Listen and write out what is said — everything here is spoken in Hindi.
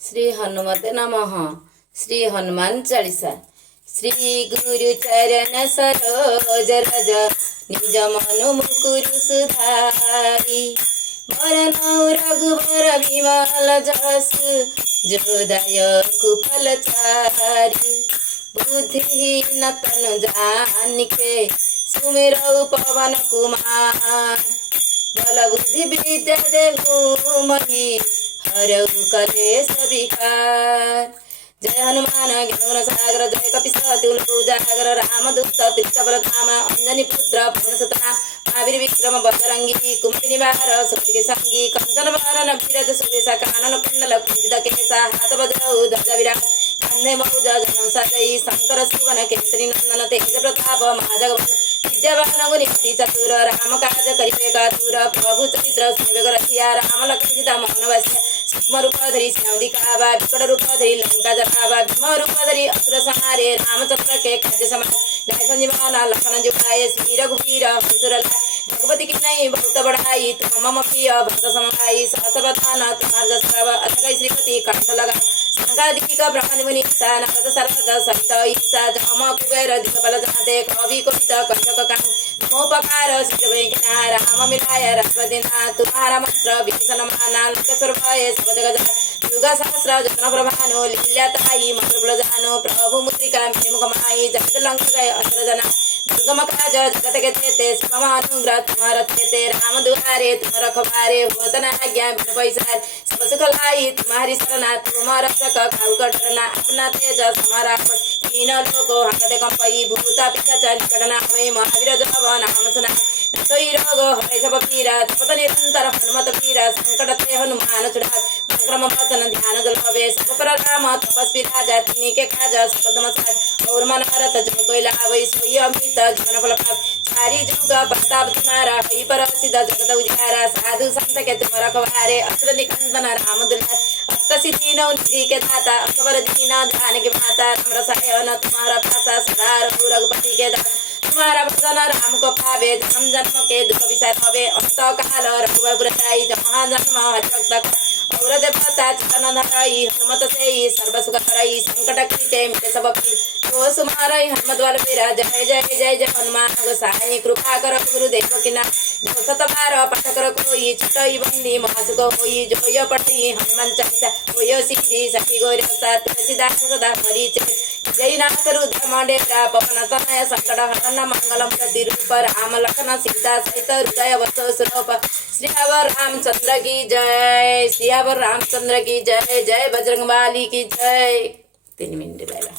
श्री हनुमते नमः। श्री हनुमान चालीसा। श्री गुरु चरण सरोज रज निज मनु मुकुरु सुधारी मरन रघुवर विमल जसु जोदाय कुफल चारी बुद्धिहीन तनु जानिके सुमेरौ पवन कुमार बल बुद्धि विद्या देहु मही हरौ कलेश विकार। जय हनुमान ज्ञान सागर जय कपिसति उजागर रामदूत तीर्थबल धाम अंजनी पुत्र पवनसुत महावीर विक्रम बजरंगी कुमति निवार सुमति संगी कंचन वरण विराज सुबेसा कानन कुंडल कुंजित केसा हाथ वज्रौ ध्वजा विराज कांधे मौज जन सजई शंकर सुवन केसरी नंदन तेज प्रताप महाजगवन विद्यावान गुणिपति चतुर राम काज करिबे दूर प्रभु चरित्र सुनिबे रसिया राम लक्ष्मण सीता मोहन वसिया सूक्ष्म रूप धरि सिंहदि काबा विकट रूप धरि लंका जरावा भीम रूप धरि असुर संहारे रामचंद्र के काज समार जय संजीवन लखन जुगाए श्री रघुवीर हंसुर लाए भगवती की नहीं बहुत बढ़ाई तुम मम प्रिय भक्त समाई सहस बधान तुम्हार जस गाव अतकई श्रीपति कंठ लगा संगादिक ब्रह्मादि मुनि ईसा नारद सरद सहित ईसा जम कुबेर दिगपाल जाते कवि कवित कंठक कान मोपकार शीघ्र वैज्ञान राम मिलाय राजपति नाथ तुम्हारा मंत्र विभीषण माना लंकेश्वर भय सब जगत युग सहस्र जन प्रभानो लील्याताई मंत्र जानो प्रभु मुद्रिका मुख माई जगत लंक गए असुर जना दुर्गम काज जगत के देते सुखमानुग्रह तुम्हारा देते राम दुआरे तुम रखवारे होत न आज्ञा बिन पैसार सब सुख लाई तुम्हारी शरणा तुम रक्षक खाऊ कटना अपना तेज समारा तीन लोको हंकते कंपई भूता पिशाच निकट न होय महावीर जब नाम सुना सोई रोग हरे सब पीरा तपत निरंतर हनुमत पीरा संकट ते हनुमान छुड़ा क्रम वचन ध्यान जलवे सब पर राम तपस्वी राजा तिनी के काज सकल नमस्कार और मन हरत जो कोई लावै सोई अमृत जीवन फल पाप चारि जुग प्रताप तुम्हारा हई पर सिद्ध जगत उजियारा साधु संत के तुम रखवारे अस्त्र निकंदन राम दुलार अष्ट सिद्धि नौ निधि के दाता अकबर दीना जानकी माता राम रसायन तुम्हारा पासा सदा रघुपति के दास तुम्हारा भजन राम को पावे जन्म जन्म के दुख विषय हवे अंत काल रघुवर पुरताई जहाँ जन्म हरिभक्त और देवता चितन धरई हनुमत से सर्व सुख करई संकट कीटे मिटे सब पीर तो सुमारई हनुमत बल बीरा जय जय जय जय हनुमान गोसाई कृपा कर गुरुदेव की नाम जो सत बार पाठ कर कोई छटई बंदी महासुख होई जो यो पढ़ई हनुमान चालीसा होयो सिद्धि सखी गौरी तुलसीदास सदा हरि जय नाथ रुद्र मंडेरा पवन तनय संकट हरण मंगलम प्रतिरूप राम लखन सीता सहित हृदय वसो स्वरूप श्रीवर रामचंद्र की जय श्रीवर रामचंद्र की जय जय बजरंगबली की जय। 3 मिनट पहला